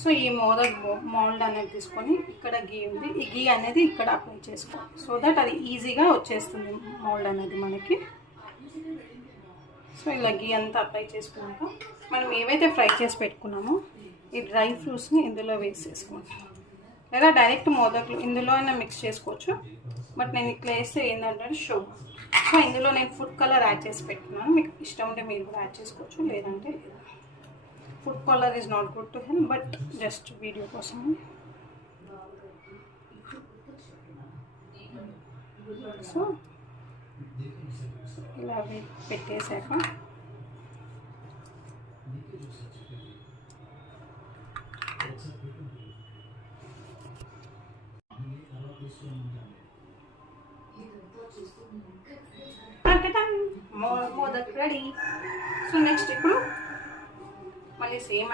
So ఈ mould అనేది తీసుకొని ఇక్కడ గీ ఉంది, ఈ గీ అనేది ఇక్కడ అప్లై చేసుకోవాలి. సో దట్ అది ఈజీగా వచ్చేస్తుంది మోల్డ్ అనేది మనకి. సో ఇలా గీ అంతా అప్లై చేసుకున్నాక మనం ఏవైతే ఫ్రై చేసి పెట్టుకున్నామో ఈ డ్రై ఫ్రూట్స్ని ఇందులో వేసేసుకోవచ్చు, లేదా డైరెక్ట్ మోదకులు ఇందులో అయినా మిక్స్ చేసుకోవచ్చు. బట్ నేను ఇట్లా వేస్తే ఏంటంటే షో. సో ఇందులో నేను ఫుడ్ కలర్ యాడ్ చేసి పెట్టుకున్నాను, మీకు ఇష్టం ఉంటే మీరు కూడా యాడ్ చేసుకోవచ్చు, లేదంటే food colour is not good to health, but just video కోసం. సో ఇలా పెట్టేశాక మోదక్ రెడీ. సో నెక్స్ట్ ఇప్పుడు మళ్ళీ సేమ్